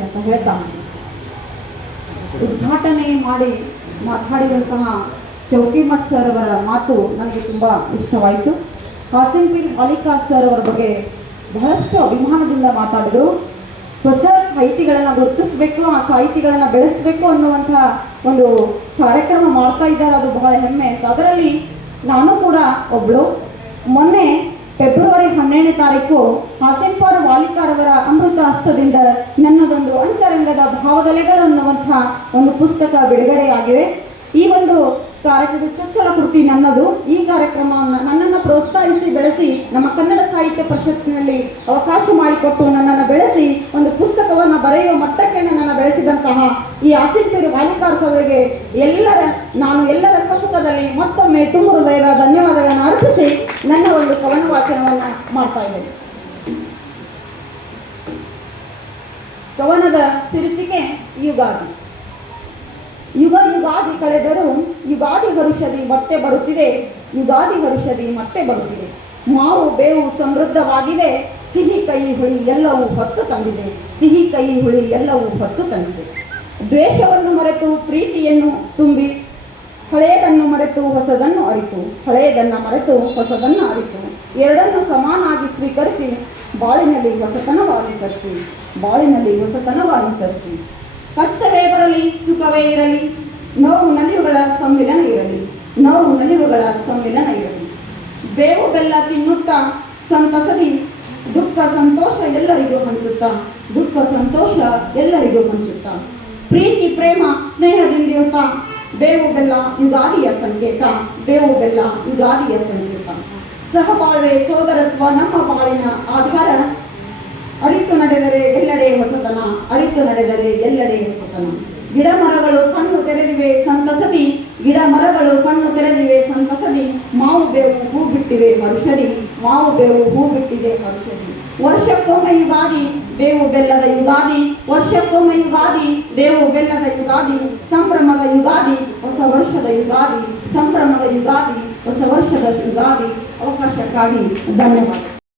ಅಂತ ಹೇಳ್ತಾನೆ ಉದ್ಘಾಟನೆ ಮಾಡಿ ಮಾತಾಡಿದಂತಹ ಚೌಕಿಮಠ್ ಸರ್ ಅವರ ಮಾತು ನನಗೆ ತುಂಬ ಇಷ್ಟವಾಯಿತು. ಕಾಸಿಂಪೀರ್ ಮಾಲಿಕಾ ಸರ್ ಅವರ ಬಗ್ಗೆ ಬಹಳಷ್ಟು ಅಭಿಮಾನದಿಂದ ಮಾತಾಡಿದರು. ಹೊಸ ಸಾಹಿತಿಗಳನ್ನು ಗುರುತಿಸಬೇಕು, ಆ ಸಾಹಿತಿಗಳನ್ನು ಬೆಳೆಸಬೇಕು ಅನ್ನುವಂತಹ ಒಂದು ಕಾರ್ಯಕ್ರಮ ಮಾಡ್ತಾ ಇದ್ದಾರೆ. ಅದು ಬಹಳ ಹೆಮ್ಮೆ ಅಂತ. ಅದರಲ್ಲಿ ನಾನು ಕೂಡ ಒಬ್ಬಳು ಮೊನ್ನೆ ಫೆಬ್ರವರಿ ಹನ್ನೆರಡನೇ ತಾರೀಕು ಅಮೃತ ಹಸ್ತದಿಂದ ನನ್ನದೊಂದು ಅಂತರಂಗದ ಭಾವದಲೆಗಳು ಅನ್ನುವಂತಹ ಒಂದು ಪುಸ್ತಕ ಬಿಡುಗಡೆಯಾಗಿದೆ. ಈ ಒಂದು ಕಾರ್ಯಕ್ರಮ ಚೊಚ್ಚಲ ಕೃತಿ ನನ್ನದು. ಈ ಕಾರ್ಯಕ್ರಮವನ್ನು ನನ್ನನ್ನು ಪ್ರೋತ್ಸಾಹಿಸಿ, ಬೆಳೆಸಿ, ನಮ್ಮ ಕನ್ನಡ ಸಾಹಿತ್ಯ ಪರಿಷತ್ತಿನಲ್ಲಿ ಅವಕಾಶ ಮಾಡಿಕೊಟ್ಟು ನನ್ನನ್ನು ಬೆಳೆಸಿ, ಒಂದು ಪುಸ್ತಕವನ್ನು ಬರೆಯುವ ಮಟ್ಟಕ್ಕೆ ನನ್ನನ್ನು ಬೆಳೆಸಿದಂತಹ ಈ ಆಸಕ್ತಿಯ ವಾಲಿಕಾರ್ಸ್ ಅವರಿಗೆ ಎಲ್ಲರ, ನಾನು ಎಲ್ಲರ ಸಮ್ಮುಖದಲ್ಲಿ ಮತ್ತೊಮ್ಮೆ ತುಂಬ ಹೃದಯದ ಧನ್ಯವಾದಗಳನ್ನು ಅರ್ಪಿಸಿ ನನ್ನ ಒಂದು ಕವನ ವಾಚನವನ್ನು ಮಾಡ್ತಾ ಇದ್ದೇನೆ. ಕವನದ ಸಿರಿಸಿಗೆ ಯುಗಾದಿ. ಯುಗ ಯುಗಾದಿ ಕಳೆದರೂ ಯುಗಾದಿ ಹರುಷದಿ ಮತ್ತೆ ಬರುತ್ತಿದೆ, ಯುಗಾದಿ ಹರುಷದಿ ಮತ್ತೆ ಬರುತ್ತಿದೆ. ಮಾವು ಬೇವು ಸಮೃದ್ಧವಾಗಿದೆ ಸಿಹಿ ಕೈ ಹುಳಿ ಎಲ್ಲವೂ ಹೊತ್ತು ತಂದಿದೆ, ಸಿಹಿ ಕೈ ಹುಳಿ ಎಲ್ಲವೂ ಹೊತ್ತು ತಂದಿದೆ. ದ್ವೇಷವನ್ನು ಮರೆತು ಪ್ರೀತಿಯನ್ನು ತುಂಬಿ, ಹಳೆಯದನ್ನು ಮರೆತು ಹೊಸದನ್ನು ಅರಿತು, ಹಳೆಯದನ್ನು ಮರೆತು ಹೊಸದನ್ನು ಅರಿತು, ಎರಡನ್ನು ಸಮಾನಾಗಿ ಸ್ವೀಕರಿಸಿ ಬಾಳಿನಲ್ಲಿ ಹೊಸತನವಾನುಸರಿಸಿ ಬಾಳಿನಲ್ಲಿ ಹೊಸತನವಾನುಸರಿಸಿ ಕಷ್ಟವೇ ಬರಲಿ, ಸುಖವೇ ಇರಲಿ, ನೋವು ನಲಿವುಗಳ ಸಮ್ಮಿಲನ ಇರಲಿ, ನೋವು ನಲಿವುಗಳ ಸಮ್ಮಿಲನ ಇರಲಿ. ಬೇವು ಬೆಲ್ಲ ತಿನ್ನುತ್ತಾ ಸಂತಸದಿ, ದುಃಖ ಸಂತೋಷ ಎಲ್ಲರಿಗೂ ಹಂಚುತ್ತಾ, ದುಃಖ ಸಂತೋಷ ಎಲ್ಲರಿಗೂ ಹಂಚುತ್ತಾ. ಪ್ರೀತಿ, ಪ್ರೇಮ ಸ್ನೇಹದಿಂದಿರುತ್ತಾ ಬೇವು ಬೆಲ್ಲ ಯುಗಾದಿಯ ಸಂಕೇತ, ಬೇವು ಬೆಲ್ಲ ಯುಗಾದಿಯ ಸಂಕೇತ. ಸಹಬಾಳ್ವೆ ಸೋದರತ್ವ ನಮ್ಮ ಬಾಳಿನ ಆಧಾರ. ಅರಿತು ನಡೆದರೆ ಎಲ್ಲೆಡೆ ಹೊಸತನ, ಅರಿತು ನಡೆದರೆ ಎಲ್ಲೆಡೆ ಹೊಸತನ. ಗಿಡ ಮರಗಳು ಕಣ್ಣು ತೆರೆದಿವೆ ಸಂತಸದಿ ಗಿಡ ಮರಗಳು ಕಣ್ಣು ತೆರೆದಿವೆ ಸಂತಸದಿ. ಮಾವು ಬೇವು ಹೂ ಬಿಟ್ಟಿವೆ ಮರುಷರಿ ಮಾವು ಬೇವು ಹೂ ಬಿಟ್ಟಿದೆ ಮರುಷರಿ ವರ್ಷಕ್ಕೊಮ್ಮೆ ಯುಗಾದಿ, ಬೇವು ಬೆಲ್ಲದ ಯುಗಾದಿ. ವರ್ಷಕ್ಕೊಮ್ಮೆ ಯುಗಾದಿ, ಬೇವು ಬೆಲ್ಲದ ಯುಗಾದಿ. ಸಂಭ್ರಮದ ಯುಗಾದಿ, ಹೊಸ ವರ್ಷದ ಯುಗಾದಿ. ಸಂಭ್ರಮದ ಯುಗಾದಿ. ಹೊಸ ವರ್ಷದ ಯುಗಾದಿ ಅವಕಾಶಕ್ಕಾಗಿ ಧನ್ಯವಾದ